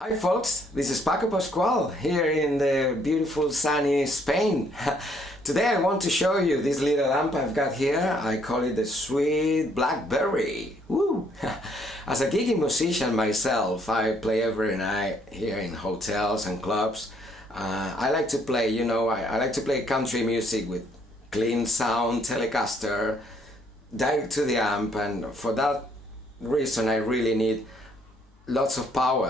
Hi folks, this is Paco Pascual here in the beautiful sunny Spain. Today I want to show you this little amp I've got here. I call it the sweet Blackberry. Woo! As a gigging musician myself, I play every night here in hotels and clubs. I like to play, I like to play country music with clean sound, Telecaster, direct to the amp, and for that reason I really need lots of power,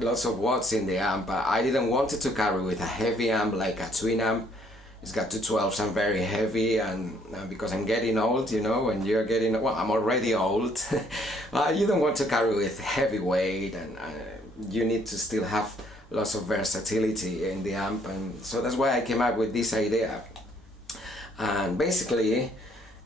lots of watts in the amp. I didn't want it to carry with a heavy amp like a twin amp. It's got 212s and very heavy, and because I'm getting old, when you're getting, well, I'm already old. You don't want to carry with heavy weight, and you need to still have lots of versatility in the amp, and so that's why I came up with this idea. And basically,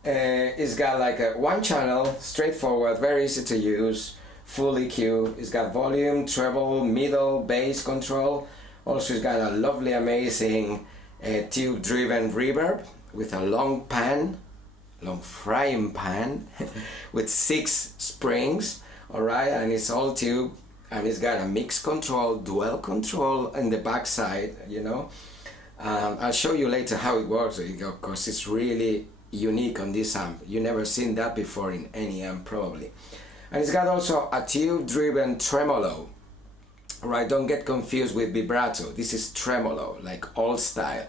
it's got like a one channel, straightforward, very easy to use, full EQ. It's got volume, treble, middle, bass control. Also it's got a lovely, amazing tube driven reverb with a long frying pan with 6 springs, alright, and it's all tube, and it's got a mix control, dual control in the back side, I'll show you later how it works, because it's really unique on this amp. You never seen that before in any amp probably. And it's got also a tube-driven tremolo. Right, don't get confused with vibrato. This is tremolo, like old style.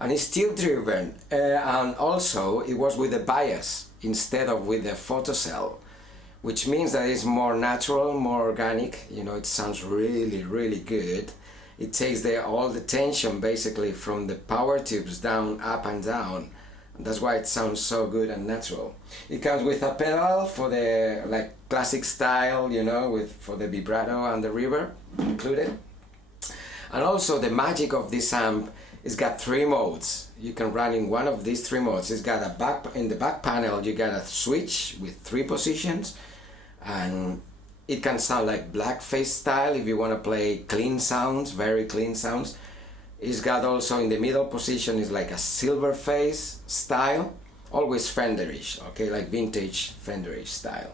And it's tube-driven, and also it was with a bias instead of with a photocell, which means that it's more natural, more organic. It sounds really, really good. It takes all the tension basically from the power tubes down, up and down. That's why it sounds so good and natural. It comes with a pedal for the classic style, for the vibrato and the reverb included. And also the magic of this amp is got 3 modes. You can run in one of these 3 modes. It's got in the back panel you got a switch with 3 positions, and it can sound like blackface style if you want to play clean sounds, very clean sounds. It's got also in the middle position is like a silver face style, always Fenderish, okay, like vintage Fenderish style.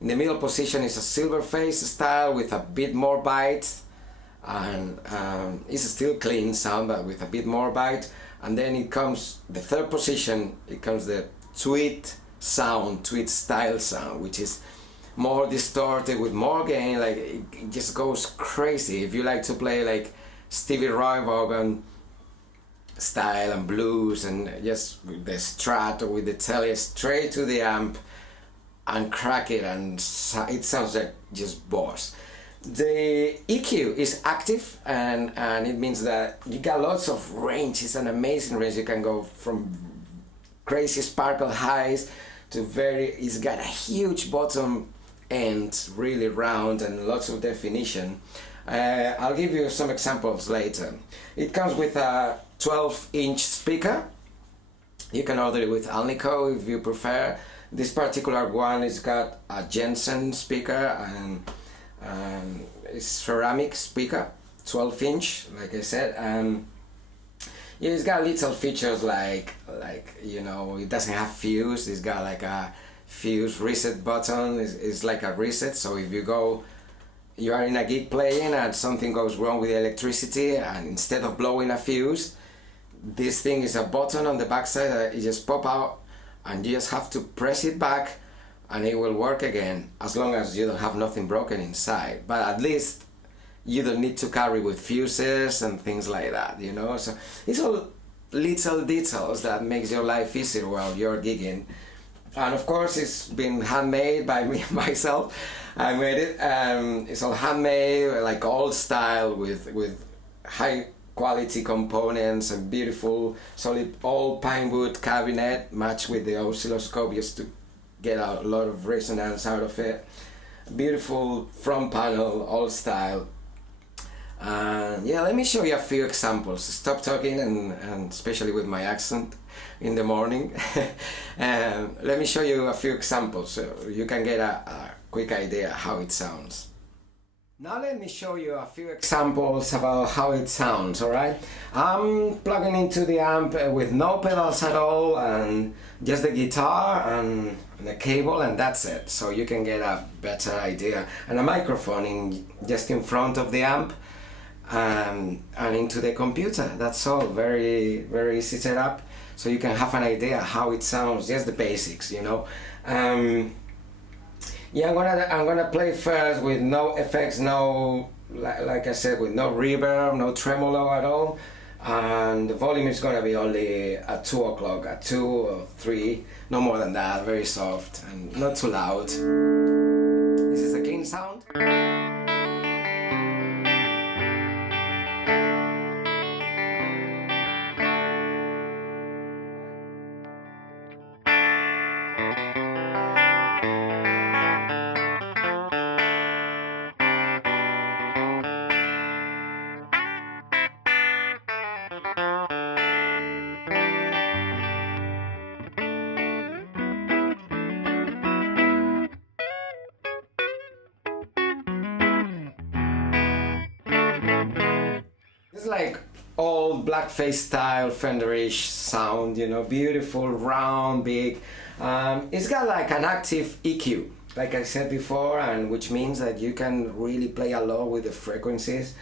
In the middle position is a silver face style with a bit more bite, and it's still clean sound but with a bit more bite. And then it comes the 3rd position, it comes the tweet style sound, which is more distorted with more gain, like it just goes crazy. If you like to play like Stevie Ray Vaughan style and blues, and just with the Strat or with the Tele straight to the amp and crack it, and it sounds like just boss. The EQ is active, and it means that you got lots of range. It's an amazing range. You can go from crazy sparkle highs to it's got a huge bottom end, really round, and lots of definition. I'll give you some examples later. It comes with a 12-inch speaker. You can order it with Alnico if you prefer. This particular one has got a Jensen speaker, and it's ceramic speaker, 12-inch, like I said. And yeah, it's got little features like it doesn't have fuse. It's got like a fuse reset button. It's like a reset, so if you are in a gig playing and something goes wrong with the electricity, and instead of blowing a fuse, this thing is a button on the backside that it just pop out, and you just have to press it back and it will work again, as long as you don't have nothing broken inside. But at least you don't need to carry with fuses and things like that, so it's all little details that makes your life easier while you're gigging. And of course it's been handmade by me myself. I made it. It's all handmade, like old style, with high quality components and beautiful solid old pine wood cabinet matched with the oscilloscope just to get a lot of resonance out of it. Beautiful front panel, old style. Yeah, let me show you a few examples. Stop talking, and especially with my accent in the morning. Let me show you a few examples so you can get a quick idea how it sounds. Now let me show you a few examples about how it sounds, alright? I'm plugging into the amp with no pedals at all and just the guitar and the cable, and that's it. So you can get a better idea. And a microphone just in front of the amp and into the computer. That's all. Very, very easy setup. So you can have an idea how it sounds, just the basics, you know. Yeah, I'm gonna play first with no effects, no, like I said, with no reverb, no tremolo at all, and the volume is gonna be only at 2 o'clock, at 2 or 3, no more than that, very soft and not too loud. This is a clean sound. It's like old blackface style Fenderish sound, you know, beautiful, round, big. It's got like an active EQ, like I said before, and which means that you can really play a lot with the frequencies,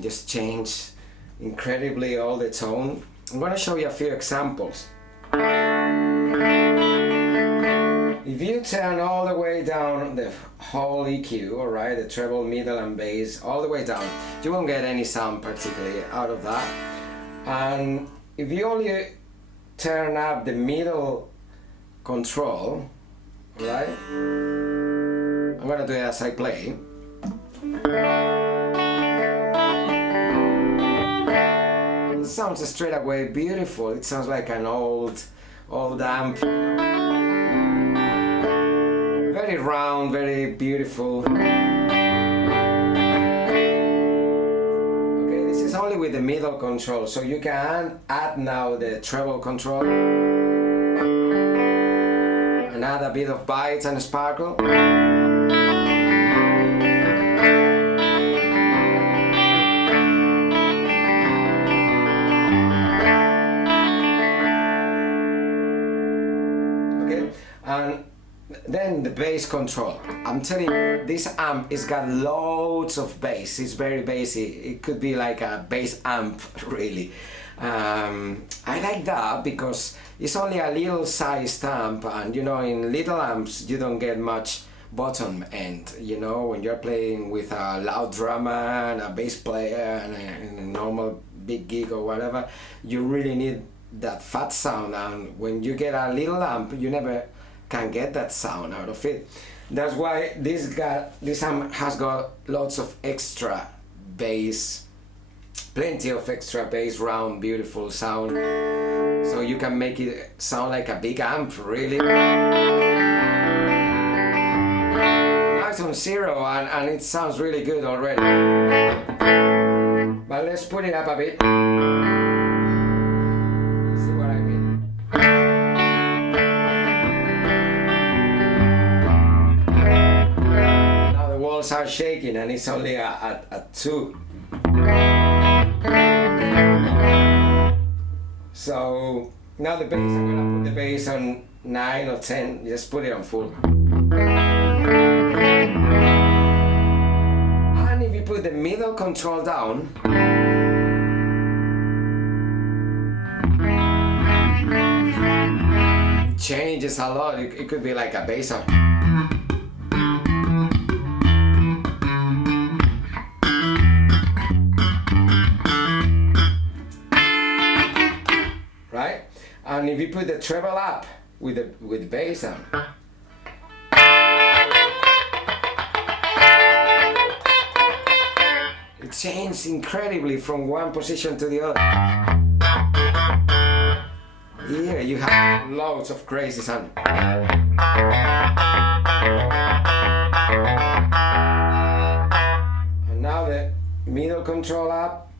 just change incredibly all the tone. I'm gonna show you a few examples. If you turn all the way down the whole EQ, alright, the treble, middle and bass, all the way down, you won't get any sound particularly out of that. And if you only turn up the middle control, alright, I'm gonna do it as I play. It sounds straight away beautiful. It sounds like an old amp. Very round, very beautiful. Okay, this is only with the middle control, so you can add now the treble control and add a bit of bites and sparkle. Okay, and then the bass control. I'm telling you, this amp has got loads of bass. It's very bassy. It could be like a bass amp, really. I like that because it's only a little sized amp, and you know, in little amps you don't get much bottom end. You know, when you're playing with a loud drummer and a bass player and a normal big gig or whatever, you really need that fat sound. And when you get a little amp, you never can get that sound out of it. That's why this amp has got lots of extra bass, plenty of extra bass, round, beautiful sound. So you can make it sound like a big amp, really. Now it's on 0 and it sounds really good already. But let's put it up a bit. See what I mean. Are shaking and it's only at 2. So now the bass, I'm gonna put the bass on 9 or 10, just put it on full. And if you put the middle control down, it changes a lot. It could be like a bass on. And if you put the treble up with the bass on, it changes incredibly from one position to the other. Here you have loads of crazy sound. And now the middle control up,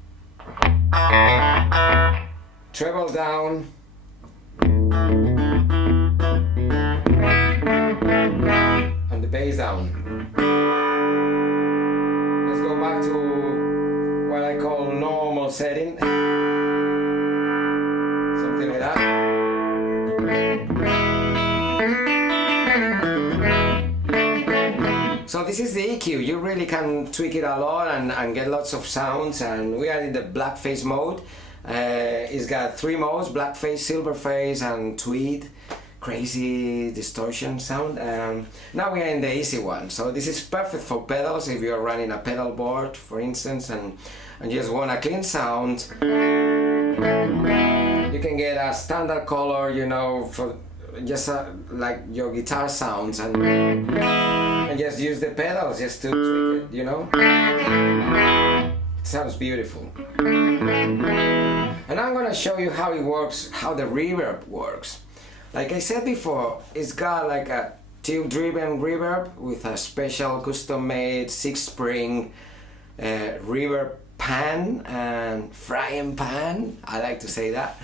treble down, and the bass down. setting, something like that. So this is the EQ. You really can tweak it a lot and get lots of sounds, and we are in the blackface mode. It's got 3 modes: blackface, silverface, and tweed. Crazy distortion sound. Now we are in the easy one. So this is perfect for pedals if you're running a pedal board, for instance, and just want a clean sound. You can get a standard color, you know, for just like your guitar sounds, and just use the pedals just to tweak it, you know. Sounds beautiful. And I'm gonna show you how it works, how the reverb works. Like I said before, it's got like a tube-driven reverb with a special custom-made 6-spring reverb pan and frying pan. I like to say that.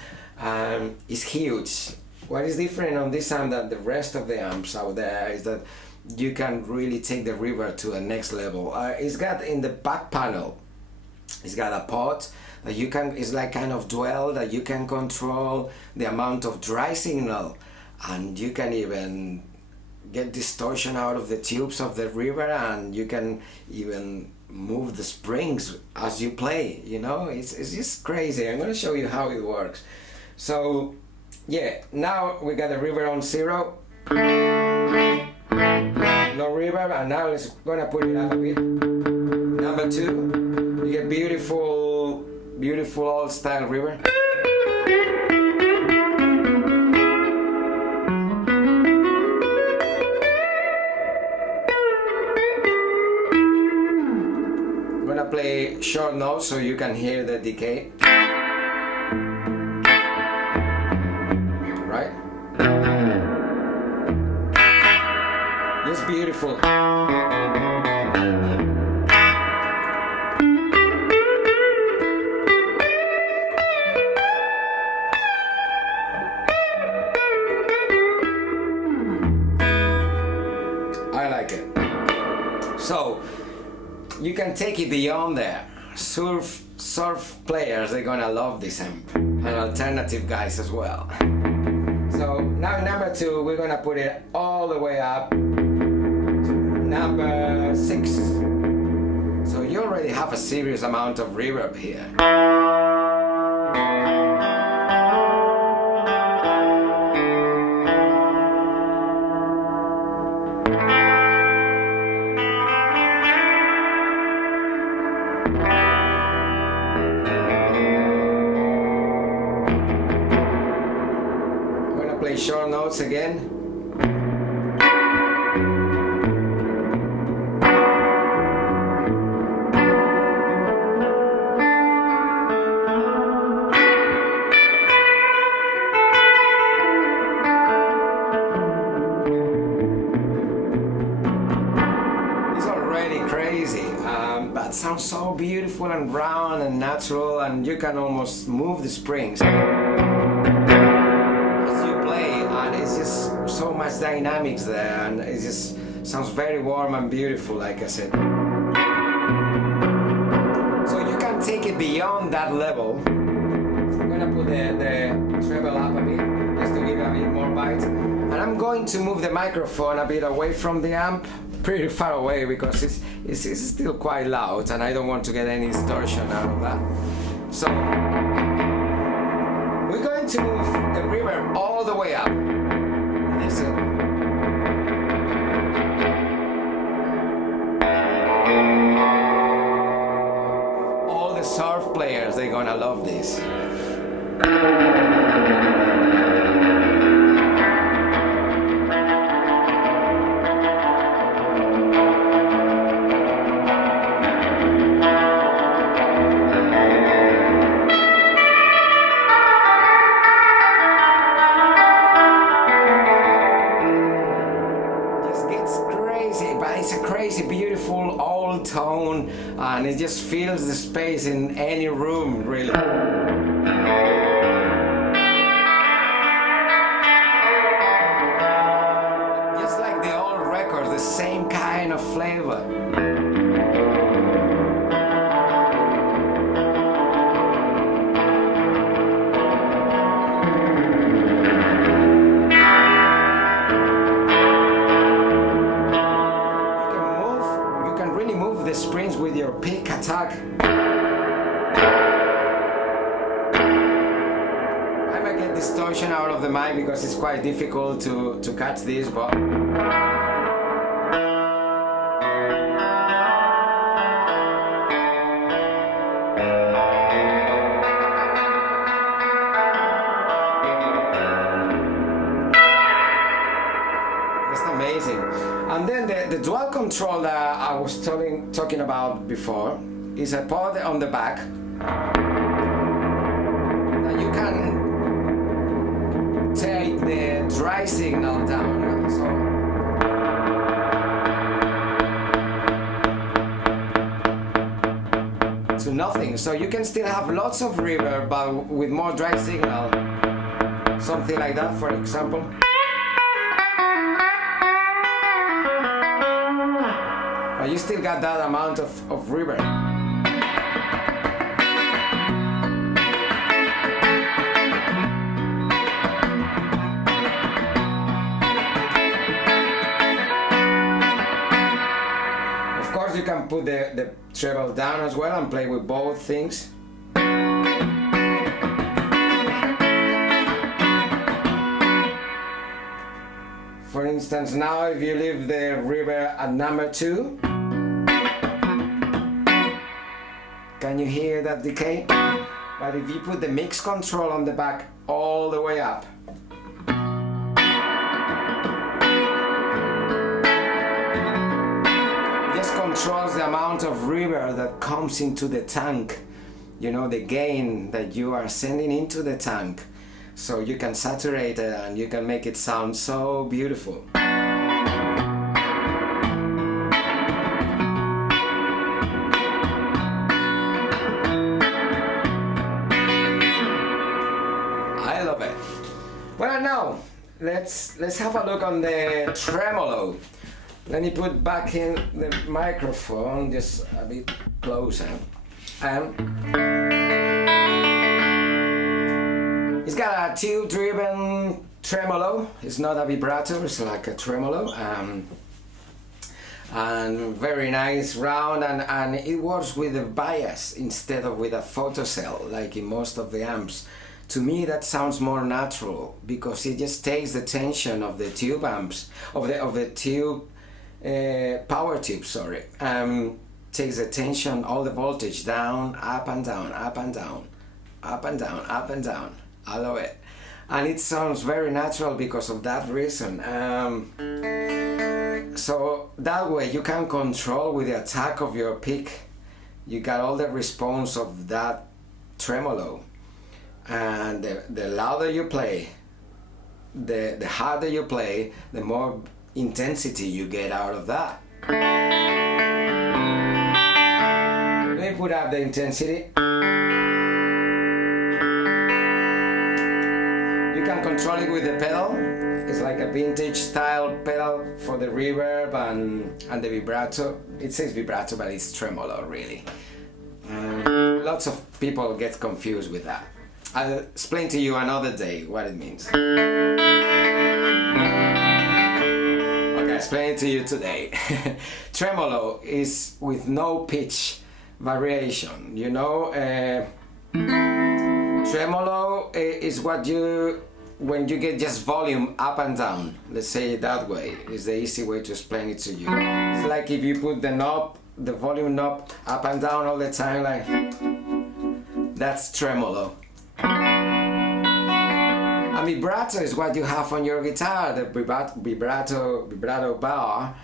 It's huge. What is different on this amp than the rest of the amps out there is that you can really take the reverb to the next level. It's got in the back panel, it's got a pot that you can, it's like kind of dwell that you can control the amount of dry signal, and you can even get distortion out of the tubes of the reverb, and you can even move the springs as you play, you know. It's just crazy. I'm gonna show you how it works. So yeah, now we got the reverb on 0, no reverb, and now it's gonna put it up a bit. Number 2, you get beautiful old style reverb. I'm gonna play short notes so you can hear the decay. Right? It's beautiful. So you can take it beyond there. Surf players, they're gonna love this amp, and alternative guys as well. So now number 2, we're gonna put it all the way up to number 6. So you already have a serious amount of reverb here. Play short notes again. It's already crazy, but it sounds so beautiful and round and natural, and you can almost move the springs. It's just so much dynamics there, and it just sounds very warm and beautiful, like I said. So you can take it beyond that level. I'm gonna put the treble up a bit, just to give a bit more bite. And I'm going to move the microphone a bit away from the amp, pretty far away, because it's still quite loud, and I don't want to get any distortion out of that. So we're going to move the reverb all the way up. Listen. All the surf players, they're gonna love this. It's a crazy, beautiful old tone, and it just fills the space in any room, really. Just like the old records, the same kind of flavor. the springs with your pick attack. I might get distortion out of the mic because it's quite difficult to catch this, but amazing. And then the dual control that I was talking about before is a pod on the back that you can take the dry signal down. So to nothing. So you can still have lots of reverb but with more dry signal. Something like that, for example. But you still got that amount of reverb. Of course, you can put the treble down as well and play with both things. For instance, now if you leave the reverb at number 2, can you hear that decay? But if you put the mix control on the back all the way up, it just controls the amount of reverb that comes into the tank. You know, the gain that you are sending into the tank. So you can saturate it and you can make it sound so beautiful. I love it. Well, now let's have a look on the tremolo. Let me put back in the microphone just a bit closer. It's got a tube-driven tremolo. It's not a vibrato, it's like a tremolo. And very nice, round, and it works with a bias instead of with a photocell, like in most of the amps. To me, that sounds more natural because it just takes the tension of the tube amps, of the tube power tube. Sorry, takes the tension, all the voltage down, up and down, up and down, up and down, up and down. I love it, and it sounds very natural because of that reason. So that way you can control with the attack of your pick. You got all the response of that tremolo, and the louder you play, the harder you play, the more intensity you get out of that. Let me put up the intensity. You can control it with the pedal. It's like a vintage style pedal for the reverb and the vibrato. It says vibrato, but it's tremolo really. Lots of people get confused with that. I'll explain to you another day what it means. Okay, I'll explain it to you today. Tremolo is with no pitch variation. You know, tremolo is what when you get just volume up and down. Let's say it that way. It's the easy way to explain it to you. It's like if you put the knob, the volume knob up and down all the time, like that's tremolo. A vibrato is what you have on your guitar. The vibrato bar.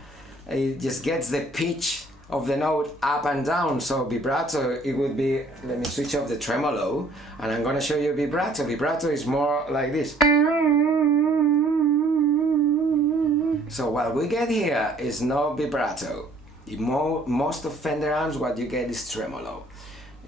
It just gets the pitch of the note up and down. So vibrato, it would be, let me switch off the tremolo and I'm gonna show you vibrato. Vibrato is more like this. So what we get here is no vibrato. Most of Fender amps, what you get is tremolo.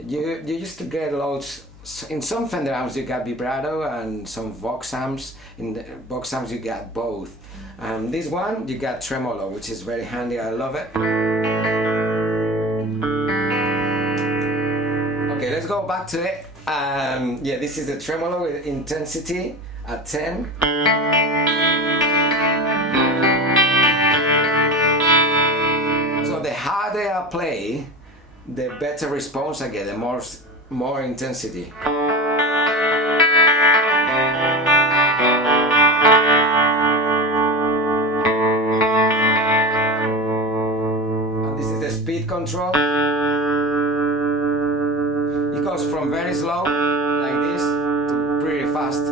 You used to get loads. In some Fender amps you got vibrato, and some Vox amps. In the Vox amps you got both. This one you got tremolo, which is very handy. I love it. Okay, let's go back to it. Yeah, this is the tremolo with intensity at 10. So the harder I play, the better response I get, the more intensity. And this is the speed control. It goes from very slow, like this, to pretty fast.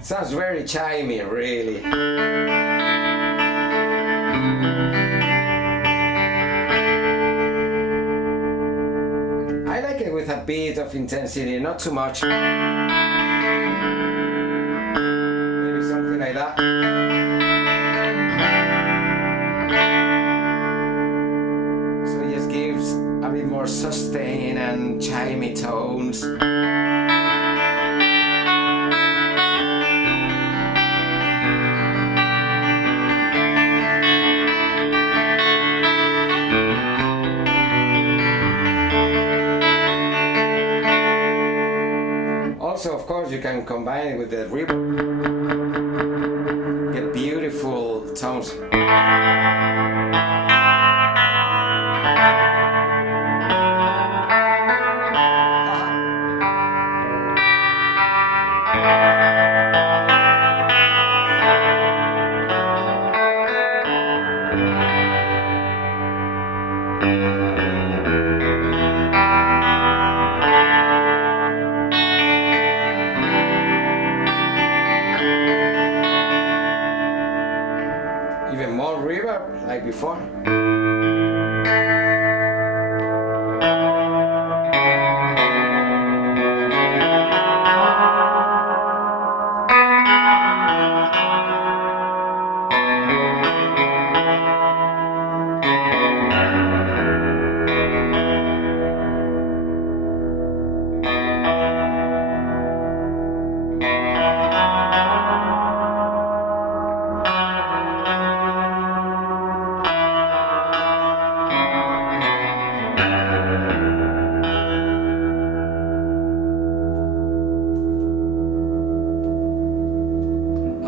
Sounds very chimey, really. I like it with a bit of intensity, not too much. Maybe something like that. So it just gives a bit more sustain and chimey tones. Also, of course, you can combine it with the reverb, get beautiful tones. Even more reverb, like before.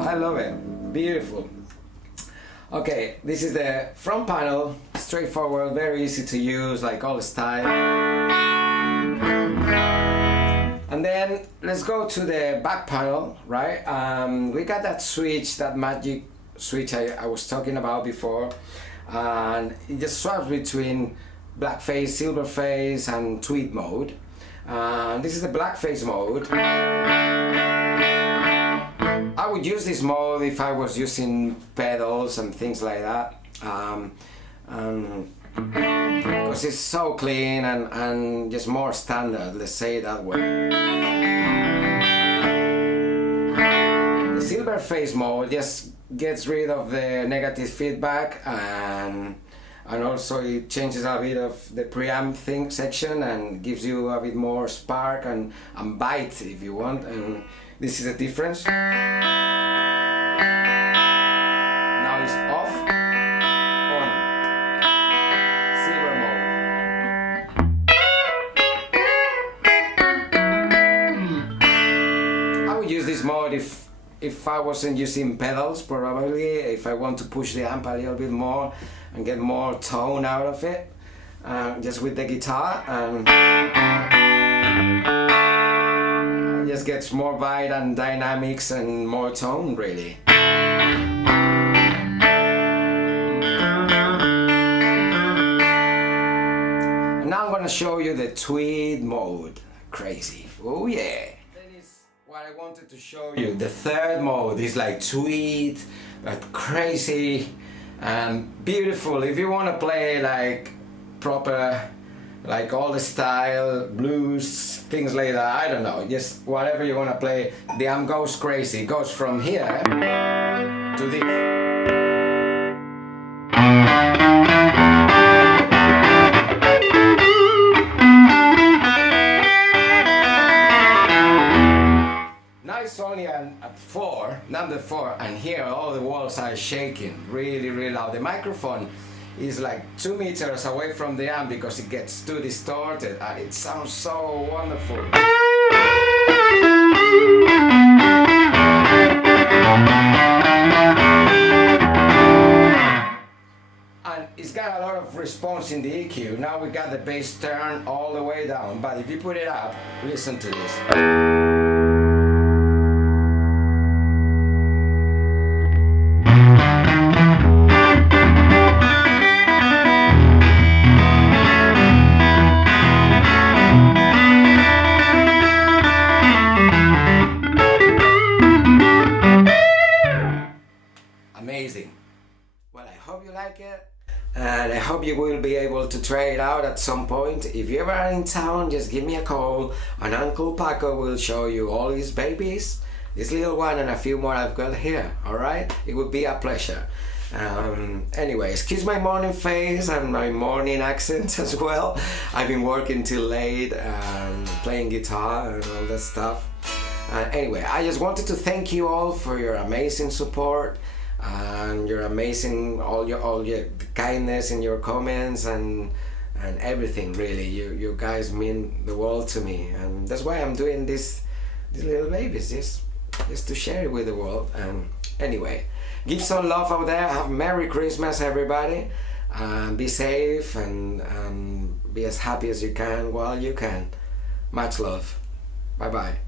I love it. Beautiful. Okay, this is the front panel. Straightforward, very easy to use, like all the style. And then let's go to the back panel, right? We got that switch, that magic switch I was talking about before. And it just swaps between black phase, silver phase, and tweed mode. This is the black phase mode. I would use this mode if I was using pedals and things like that, because it's so clean and just more standard, let's say it that way. The silver phase mode just gets rid of the negative feedback, and also it changes a bit of the preamp section and gives you a bit more spark and bite if you want. And this is the difference. Now it's off, on, silver mode. I would use this mode if I wasn't using pedals, probably, if I want to push the amp a little bit more and get more tone out of it, just with the guitar, and it just gets more bite and dynamics and more tone, really. And now I'm gonna show you the tweed mode. Crazy. Oh yeah. That is what I wanted to show you. The third mode is like tweed, but crazy and beautiful. If you want to play like proper, like all the style, blues, things like that, I don't know, just whatever you want to play, the amp goes crazy. It goes from here to this. Now it's only at 4, number 4, and here all the walls are shaking really, really loud. The microphone is like 2 meters away from the amp because it gets too distorted, and it sounds so wonderful. And it's got a lot of response in the EQ. Now we got the bass turned all the way down, but if you put it up, listen to this. Amazing. Well, I hope you like it, and I hope you will be able to try it out at some point. If you ever are in town, just give me a call, and Uncle Paco will show you all his babies, this little one and a few more I've got here, alright? It would be a pleasure. Anyway, excuse my morning face and my morning accent as well. I've been working till late, playing guitar and all that stuff. Anyway, I just wanted to thank you all for your amazing support and your amazing, all your kindness in your comments and everything. Really, you guys mean the world to me, and that's why I'm doing these little babies, just to share it with the world. Anyway, give some love out there. Have Merry Christmas, everybody, and be safe and be as happy as you can while you can. Much love. Bye bye.